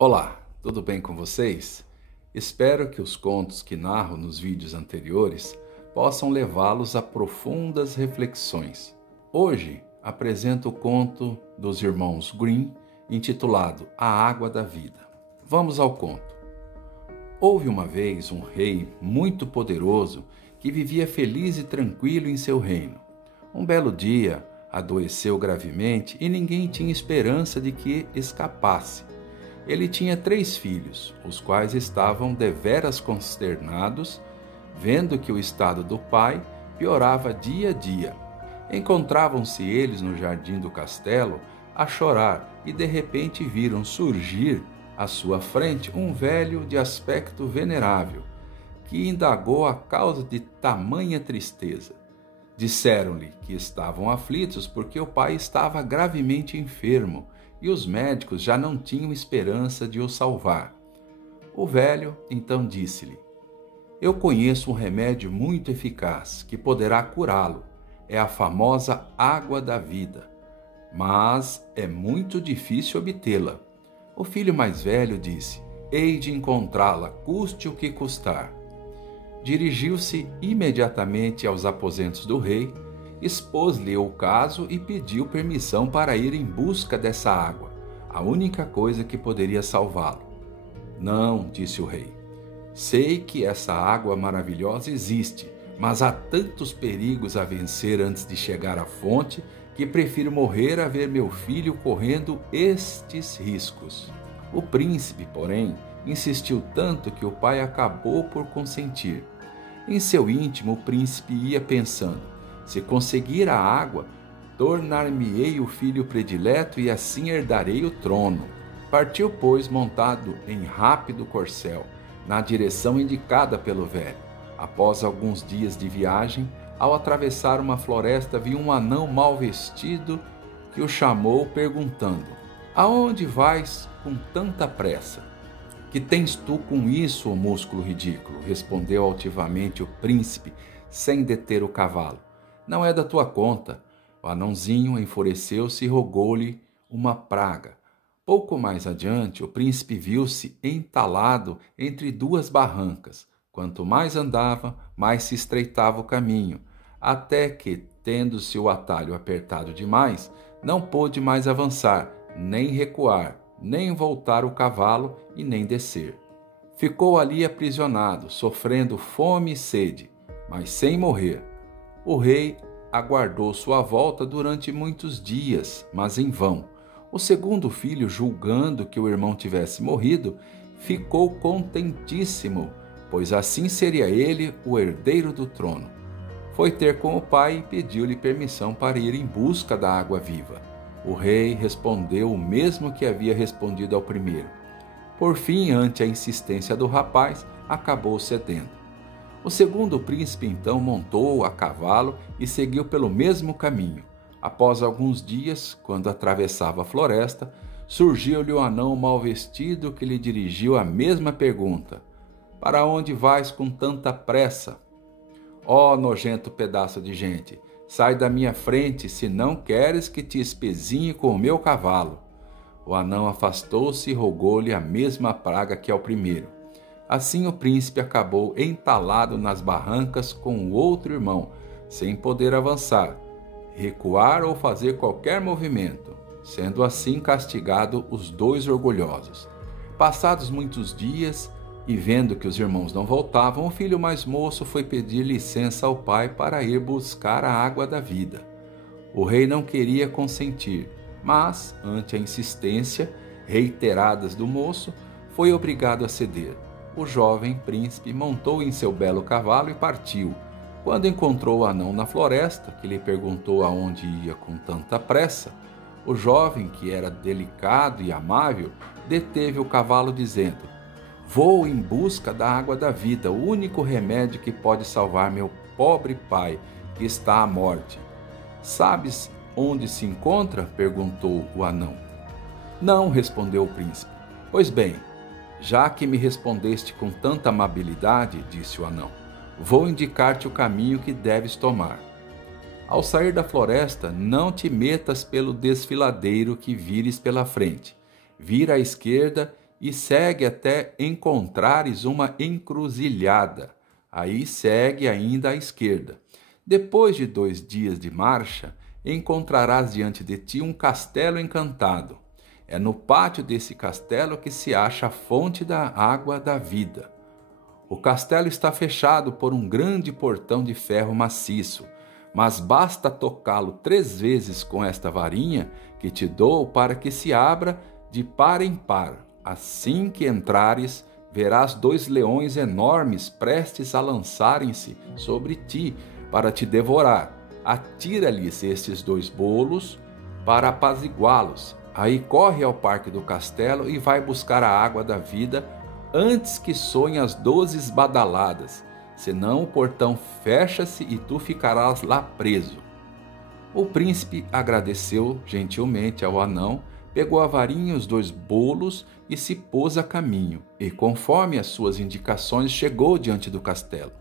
Olá, tudo bem com vocês? Espero que os contos que narro nos vídeos anteriores possam levá-los a profundas reflexões. Hoje apresento o conto dos irmãos Grimm, intitulado A Água da Vida. Vamos ao conto. Houve uma vez um rei muito poderoso que vivia feliz e tranquilo em seu reino. Um belo dia, adoeceu gravemente e ninguém tinha esperança de que escapasse. Ele tinha 3 filhos, os quais estavam deveras consternados, vendo que o estado do pai piorava dia a dia. Encontravam-se eles no jardim do castelo a chorar e de repente viram surgir à sua frente um velho de aspecto venerável, que indagou a causa de tamanha tristeza. Disseram-lhe que estavam aflitos porque o pai estava gravemente enfermo e os médicos já não tinham esperança de o salvar. O velho então disse-lhe: Eu conheço um remédio muito eficaz que poderá curá-lo. É a famosa água da vida, mas é muito difícil obtê-la. O filho mais velho disse: Hei de encontrá-la, custe o que custar. Dirigiu-se imediatamente aos aposentos do rei, expôs-lhe o caso e pediu permissão para ir em busca dessa água, a única coisa que poderia salvá-lo. Não, disse o rei. Sei que essa água maravilhosa existe, mas há tantos perigos a vencer antes de chegar à fonte que prefiro morrer a ver meu filho correndo estes riscos. O príncipe, porém, insistiu tanto que o pai acabou por consentir. Em seu íntimo, o príncipe ia pensando: se conseguir a água, tornar-me-ei o filho predileto e assim herdarei o trono. Partiu, pois, montado em rápido corcel, na direção indicada pelo velho. Após alguns dias de viagem, ao atravessar uma floresta, viu um anão mal vestido que o chamou, perguntando: Aonde vais com tanta pressa? Que tens tu com isso, ô músculo ridículo? Respondeu altivamente o príncipe, sem deter o cavalo. Não é da tua conta. O anãozinho enfureceu-se e rogou-lhe uma praga. Pouco mais adiante, o príncipe viu-se entalado entre 2 barrancas. Quanto mais andava, mais se estreitava o caminho, até que, tendo-se o atalho apertado demais, não pôde mais avançar, nem recuar, nem voltar o cavalo e nem descer. Ficou ali aprisionado, sofrendo fome e sede, mas sem morrer. O rei aguardou sua volta durante muitos dias, mas em vão. O segundo filho, julgando que o irmão tivesse morrido, ficou contentíssimo, pois assim seria ele o herdeiro do trono. Foi ter com o pai e pediu-lhe permissão para ir em busca da água viva. O rei respondeu o mesmo que havia respondido ao primeiro. Por fim, ante a insistência do rapaz, acabou cedendo. O segundo príncipe então montou a cavalo e seguiu pelo mesmo caminho. Após alguns dias, quando atravessava a floresta, surgiu-lhe um anão mal vestido que lhe dirigiu a mesma pergunta: Para onde vais com tanta pressa? Ó nojento pedaço de gente, sai da minha frente se não queres que te espezinhe com o meu cavalo. O anão afastou-se e rogou-lhe a mesma praga que ao primeiro. Assim o príncipe acabou entalado nas barrancas com o outro irmão, sem poder avançar, recuar ou fazer qualquer movimento, sendo assim castigado os 2 orgulhosos. Passados muitos dias, e vendo que os irmãos não voltavam, o filho mais moço foi pedir licença ao pai para ir buscar a água da vida. O rei não queria consentir, mas, ante a insistência reiteradas do moço, foi obrigado a ceder. O jovem príncipe montou em seu belo cavalo e partiu. Quando encontrou o anão na floresta, que lhe perguntou aonde ia com tanta pressa, o jovem, que era delicado e amável, deteve o cavalo dizendo: Vou em busca da água da vida, o único remédio que pode salvar meu pobre pai, que está à morte. Sabes onde se encontra? Perguntou o anão. Não, respondeu o príncipe. Pois bem, já que me respondeste com tanta amabilidade, disse o anão, vou indicar-te o caminho que deves tomar. Ao sair da floresta, não te metas pelo desfiladeiro que vires pela frente. Vira à esquerda e segue até encontrares uma encruzilhada. Aí segue ainda à esquerda. Depois de 2 dias de marcha, encontrarás diante de ti um castelo encantado. É no pátio desse castelo que se acha a fonte da água da vida. O castelo está fechado por um grande portão de ferro maciço, mas basta tocá-lo 3 vezes com esta varinha que te dou para que se abra de par em par. Assim que entrares, verás 2 leões enormes prestes a lançarem-se sobre ti para te devorar. Atira-lhes estes 2 bolos para apaziguá-los. Aí corre ao parque do castelo e vai buscar a água da vida antes que soem as 12 badaladas, senão o portão fecha-se e tu ficarás lá preso. O príncipe agradeceu gentilmente ao anão, pegou a varinha e os 2 bolos e se pôs a caminho, e conforme as suas indicações chegou diante do castelo.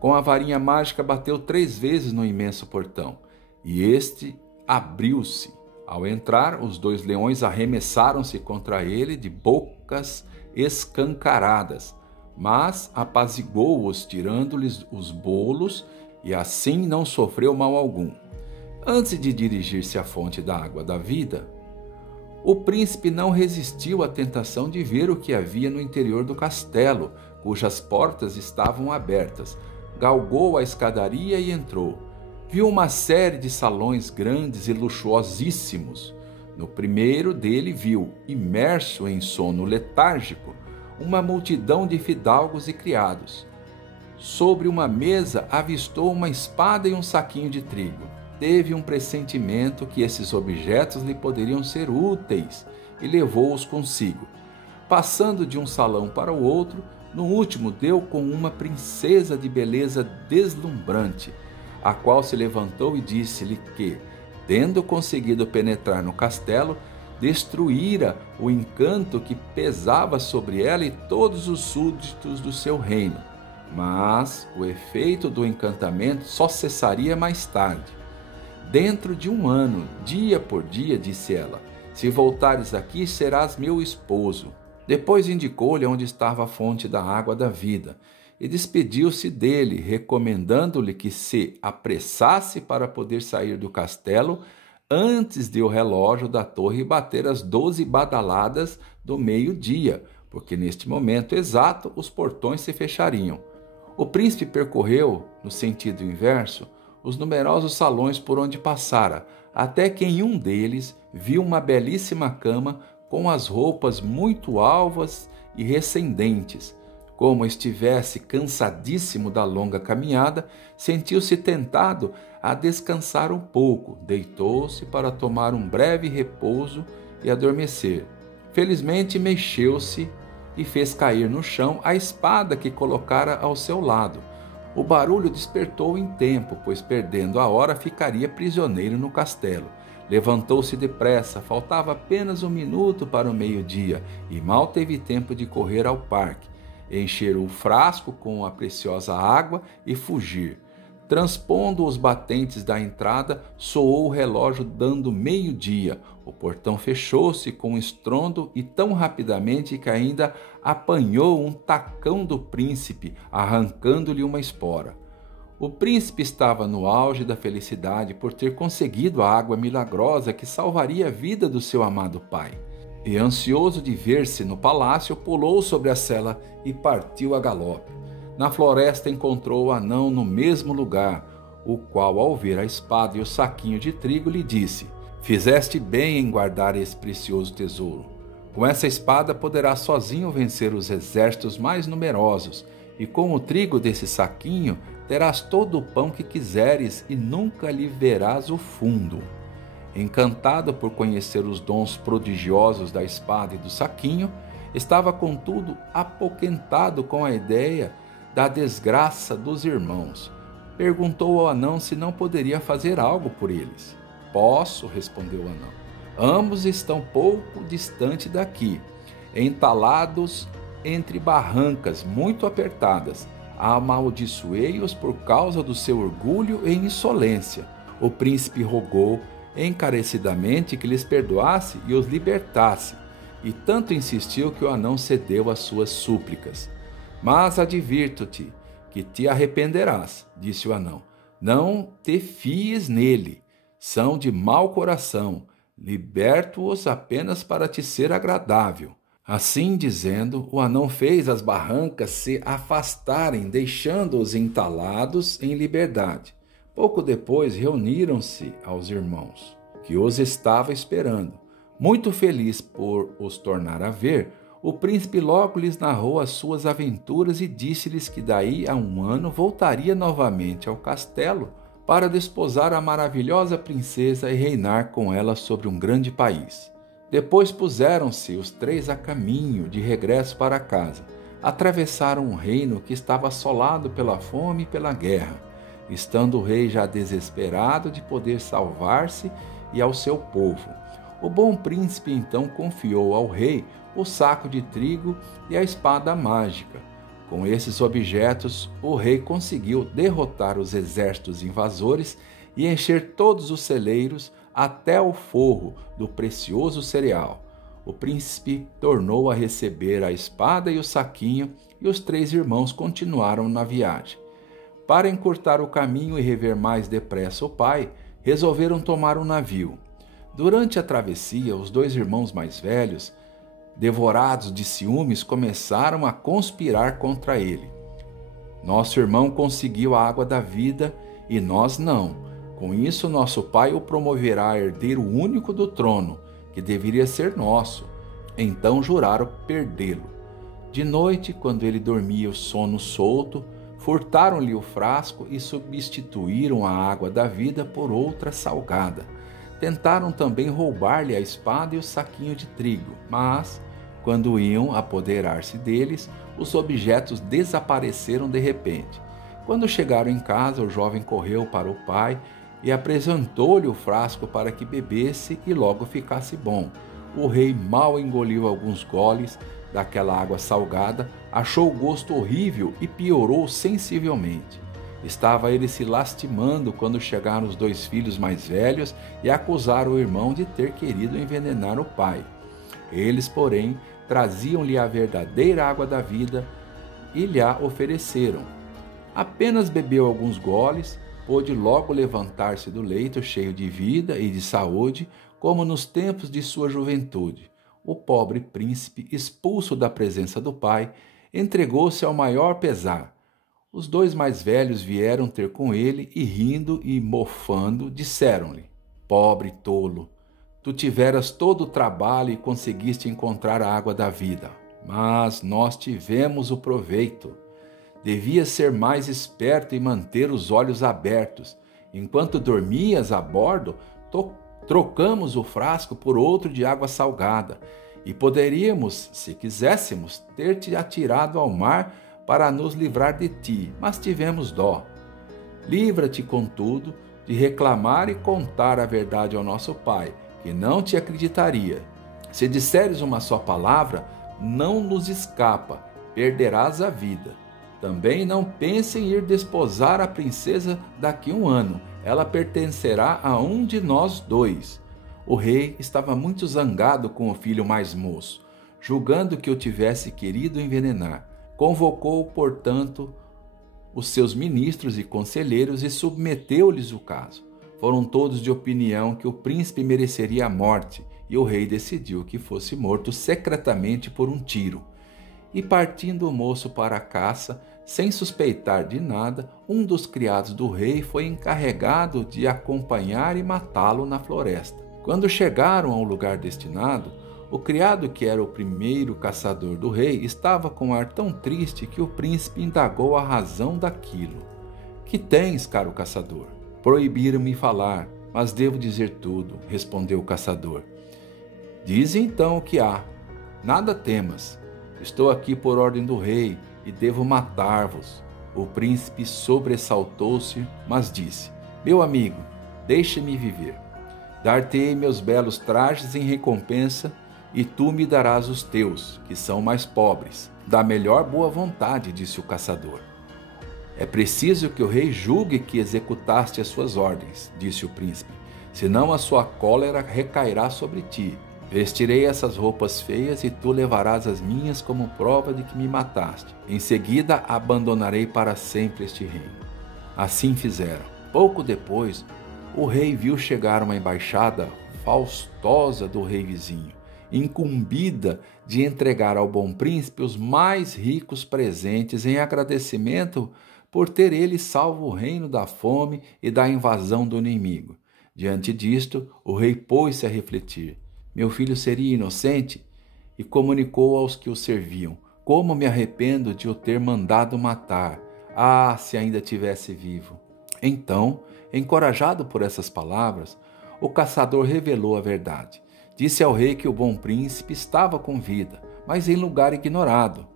Com a varinha mágica bateu 3 vezes no imenso portão, e este abriu-se. Ao entrar, os 2 leões arremessaram-se contra ele de bocas escancaradas, mas apaziguou-os, tirando-lhes os bolos, e assim não sofreu mal algum. Antes de dirigir-se à fonte da água da vida, o príncipe não resistiu à tentação de ver o que havia no interior do castelo, cujas portas estavam abertas. Galgou a escadaria e entrou. Viu uma série de salões grandes e luxuosíssimos. No primeiro dele viu, imerso em sono letárgico, uma multidão de fidalgos e criados. Sobre uma mesa avistou uma espada e um saquinho de trigo. Teve um pressentimento que esses objetos lhe poderiam ser úteis e levou-os consigo. Passando de um salão para o outro, no último deu com uma princesa de beleza deslumbrante, a qual se levantou e disse-lhe que, tendo conseguido penetrar no castelo, destruíra o encanto que pesava sobre ela e todos os súditos do seu reino. Mas o efeito do encantamento só cessaria mais tarde. Dentro de 1 ano, dia por dia, disse ela, se voltares aqui, serás meu esposo. Depois indicou-lhe onde estava a fonte da água da vida e despediu-se dele, recomendando-lhe que se apressasse para poder sair do castelo antes de o relógio da torre bater as 12 badaladas do meio-dia, porque neste momento exato os portões se fechariam. O príncipe percorreu, no sentido inverso, os numerosos salões por onde passara, até que em um deles viu uma belíssima cama com as roupas muito alvas e recendentes. Como estivesse cansadíssimo da longa caminhada, sentiu-se tentado a descansar um pouco, deitou-se para tomar um breve repouso e adormecer. Felizmente mexeu-se e fez cair no chão a espada que colocara ao seu lado. O barulho despertou em tempo, pois perdendo a hora ficaria prisioneiro no castelo. Levantou-se depressa, faltava apenas 1 minuto para o meio-dia e mal teve tempo de correr ao parque, encher o frasco com a preciosa água e fugir. Transpondo os batentes da entrada, soou o relógio dando meio-dia. O portão fechou-se com um estrondo e tão rapidamente que ainda apanhou um tacão do príncipe, arrancando-lhe uma espora. O príncipe estava no auge da felicidade por ter conseguido a água milagrosa que salvaria a vida do seu amado pai. E ansioso de ver-se no palácio, pulou sobre a sela e partiu a galope. Na floresta encontrou o anão no mesmo lugar, o qual, ao ver a espada e o saquinho de trigo, lhe disse: fizeste bem em guardar esse precioso tesouro. Com essa espada poderás sozinho vencer os exércitos mais numerosos, e com o trigo desse saquinho terás todo o pão que quiseres e nunca lhe verás o fundo. Encantado por conhecer os dons prodigiosos da espada e do saquinho, estava contudo apoquentado com a ideia da desgraça dos irmãos. Perguntou ao anão se não poderia fazer algo por eles. Posso, respondeu o anão. Ambos estão pouco distante daqui, entalados entre barrancas muito apertadas. Amaldiçoei-os por causa do seu orgulho e insolência. O príncipe rogou encarecidamente que lhes perdoasse e os libertasse. e tanto insistiu que o anão cedeu às suas súplicas. Mas advirto-te que te arrependerás, disse o anão. Não te fies nele, são de mau coração, liberto-os apenas para te ser agradável. Assim dizendo, o anão fez as barrancas se afastarem, deixando-os entalados em liberdade. Pouco depois reuniram-se aos irmãos, que os estava esperando. Muito feliz por os tornar a ver, o príncipe logo lhes narrou as suas aventuras e disse-lhes que daí a 1 ano voltaria novamente ao castelo para desposar a maravilhosa princesa e reinar com ela sobre um grande país. Depois puseram-se os 3 a caminho de regresso para casa. Atravessaram um reino que estava assolado pela fome e pela guerra, estando o rei já desesperado de poder salvar-se e ao seu povo. O bom príncipe então confiou ao rei o saco de trigo e a espada mágica. Com esses objetos, o rei conseguiu derrotar os exércitos invasores e encher todos os celeiros até o forro do precioso cereal. O príncipe tornou a receber a espada e o saquinho, e os 3 irmãos continuaram na viagem. Para encurtar o caminho e rever mais depressa o pai, resolveram tomar um navio. Durante a travessia, os 2 irmãos mais velhos, devorados de ciúmes, começaram a conspirar contra ele. Nosso irmão conseguiu a água da vida e nós não. Com isso, nosso pai o promoverá a herdeiro único do trono, que deveria ser nosso. Então juraram perdê-lo. De noite, quando ele dormia o sono solto, furtaram-lhe o frasco e substituíram a água da vida por outra salgada. Tentaram também roubar-lhe a espada e o saquinho de trigo, mas, quando iam apoderar-se deles, os objetos desapareceram de repente. Quando chegaram em casa, o jovem correu para o pai e apresentou-lhe o frasco para que bebesse e logo ficasse bom. O rei mal engoliu alguns goles daquela água salgada, achou o gosto horrível e piorou sensivelmente. Estava ele se lastimando quando chegaram os 2 filhos mais velhos e acusaram o irmão de ter querido envenenar o pai. Eles, porém, traziam-lhe a verdadeira água da vida e lhe a ofereceram. Apenas bebeu alguns goles, pôde logo levantar-se do leito cheio de vida e de saúde, como nos tempos de sua juventude. O pobre príncipe, expulso da presença do pai, entregou-se ao maior pesar. Os 2 mais velhos vieram ter com ele e, rindo e mofando, disseram-lhe: Pobre tolo, tu tiveras todo o trabalho e conseguiste encontrar a água da vida, mas nós tivemos o proveito. Devias ser mais esperto e manter os olhos abertos. Enquanto dormias a bordo, trocamos o frasco por outro de água salgada, e poderíamos, se quiséssemos, ter te atirado ao mar para nos livrar de ti, mas tivemos dó. Livra-te, contudo, de reclamar e contar a verdade ao nosso pai, que não te acreditaria. Se disseres uma só palavra, não nos escapa, perderás a vida. Também não pense em ir desposar a princesa daqui a 1 ano, ela pertencerá a um de nós 2. O rei estava muito zangado com o filho mais moço, julgando que o tivesse querido envenenar. Convocou, portanto, os seus ministros e conselheiros e submeteu-lhes o caso. Foram todos de opinião que o príncipe mereceria a morte, e o rei decidiu que fosse morto secretamente por um tiro. E partindo o moço para a caça, sem suspeitar de nada, um dos criados do rei foi encarregado de acompanhar e matá-lo na floresta. Quando chegaram ao lugar destinado, o criado, que era o primeiro caçador do rei, estava com um ar tão triste que o príncipe indagou a razão daquilo. Que tens, caro caçador? Proibiram-me falar, mas devo dizer tudo, respondeu o caçador. Dize então o que há. Nada temas. Estou aqui por ordem do rei e devo matar-vos. O príncipe sobressaltou-se, mas disse: Meu amigo, deixe-me viver. Dar-te-ei meus belos trajes em recompensa, e tu me darás os teus, que são mais pobres. Da melhor boa vontade, disse o caçador. É preciso que o rei julgue que executaste as suas ordens, disse o príncipe, senão a sua cólera recairá sobre ti. Vestirei essas roupas feias e tu levarás as minhas como prova de que me mataste. Em seguida, abandonarei para sempre este reino. Assim fizeram. Pouco depois, o rei viu chegar uma embaixada faustosa do rei vizinho, incumbida de entregar ao bom príncipe os mais ricos presentes em agradecimento por ter ele salvo o reino da fome e da invasão do inimigo. Diante disto, o rei pôs-se a refletir. Meu filho seria inocente? E comunicou aos que o serviam: como me arrependo de o ter mandado matar. Ah, se ainda tivesse vivo! Então, encorajado por essas palavras, o caçador revelou a verdade. Disse ao rei que o bom príncipe estava com vida, mas em lugar ignorado.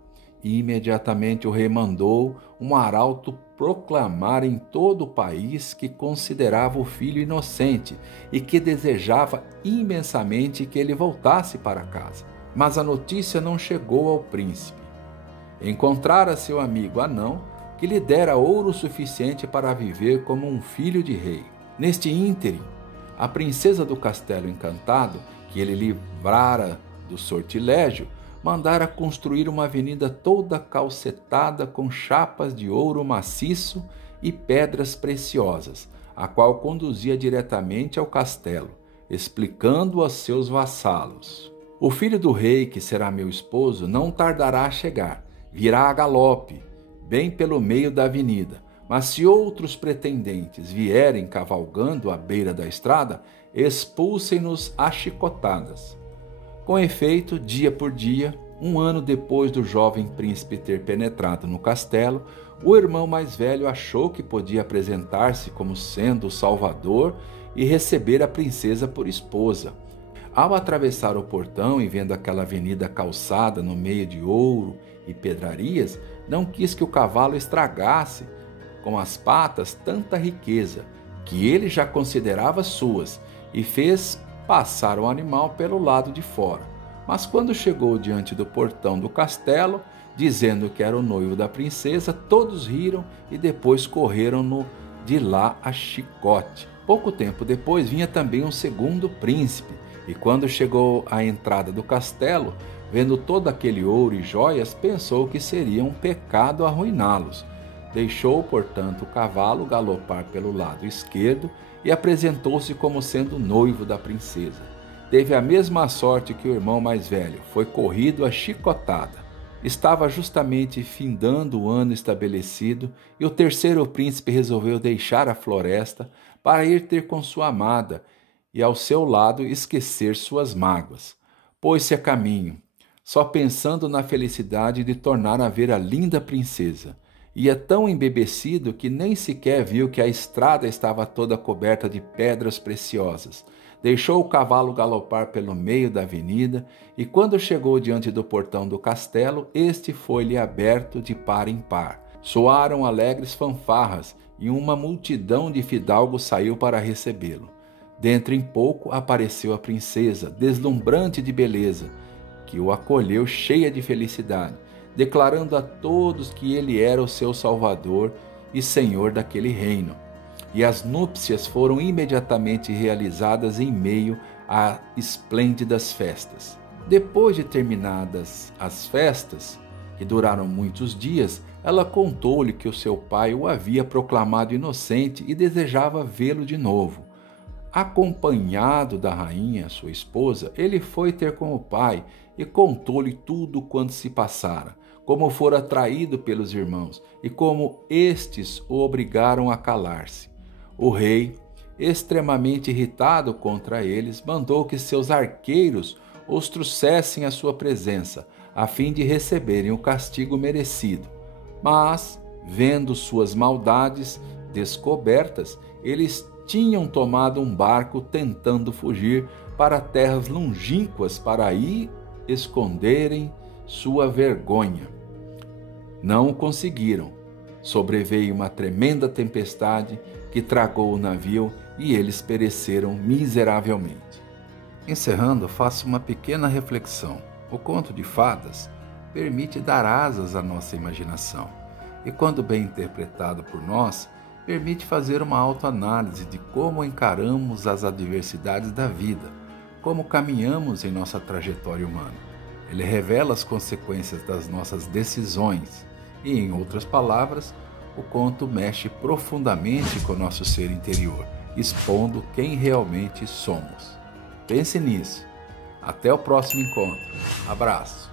E imediatamente o rei mandou um arauto proclamar em todo o país que considerava o filho inocente e que desejava imensamente que ele voltasse para casa. Mas a notícia não chegou ao príncipe. Encontrara seu amigo Anão, que lhe dera ouro suficiente para viver como um filho de rei. Neste ínterim, a princesa do Castelo Encantado, que ele livrara do sortilégio, mandara construir uma avenida toda calcetada com chapas de ouro maciço e pedras preciosas, a qual conduzia diretamente ao castelo, explicando a seus vassalos: o filho do rei, que será meu esposo, não tardará a chegar, virá a galope, bem pelo meio da avenida. Mas se outros pretendentes vierem cavalgando à beira da estrada, expulsem-nos a chicotadas. Com efeito, dia por dia, um ano depois do jovem príncipe ter penetrado no castelo, o irmão mais velho achou que podia apresentar-se como sendo o salvador e receber a princesa por esposa. Ao atravessar o portão e vendo aquela avenida calçada no meio de ouro e pedrarias, não quis que o cavalo estragasse com as patas tanta riqueza, que ele já considerava suas, e fez passar o animal pelo lado de fora. Mas quando chegou diante do portão do castelo, dizendo que era o noivo da princesa, todos riram e depois correram-no de lá a chicote. Pouco tempo depois vinha também um segundo príncipe, e quando chegou à entrada do castelo, vendo todo aquele ouro e joias, pensou que seria um pecado arruiná-los. Deixou, portanto, o cavalo galopar pelo lado esquerdo e apresentou-se como sendo noivo da princesa. Teve a mesma sorte que o irmão mais velho, foi corrido a chicotada. Estava justamente findando o ano estabelecido e o terceiro príncipe resolveu deixar a floresta para ir ter com sua amada e ao seu lado esquecer suas mágoas. Pôs-se a caminho, só pensando na felicidade de tornar a ver a linda princesa. Ia tão embebecido que nem sequer viu que a estrada estava toda coberta de pedras preciosas. Deixou o cavalo galopar pelo meio da avenida e, quando chegou diante do portão do castelo, este foi-lhe aberto de par em par. Soaram alegres fanfarras e uma multidão de fidalgos saiu para recebê-lo. Dentro em pouco apareceu a princesa, deslumbrante de beleza, que o acolheu cheia de felicidade, declarando a todos que ele era o seu salvador e senhor daquele reino. E as núpcias foram imediatamente realizadas em meio a esplêndidas festas. Depois de terminadas as festas, que duraram muitos dias, ela contou-lhe que o seu pai o havia proclamado inocente e desejava vê-lo de novo. Acompanhado da rainha, sua esposa, ele foi ter com o pai e contou-lhe tudo quanto se passara, como fora traído pelos irmãos e como estes o obrigaram a calar-se. O rei, extremamente irritado contra eles, mandou que seus arqueiros os trouxessem à sua presença, a fim de receberem o castigo merecido. Mas, vendo suas maldades descobertas, eles tinham tomado um barco tentando fugir para terras longínquas para aí esconderem sua vergonha. Não o conseguiram. Sobreveio uma tremenda tempestade que tragou o navio e eles pereceram miseravelmente. Encerrando, faço uma pequena reflexão. O conto de fadas permite dar asas à nossa imaginação e, quando bem interpretado por nós, permite fazer uma autoanálise de como encaramos as adversidades da vida, como caminhamos em nossa trajetória humana. Ele revela as consequências das nossas decisões e, em outras palavras, o conto mexe profundamente com o nosso ser interior, expondo quem realmente somos. Pense nisso. Até o próximo encontro. Abraço.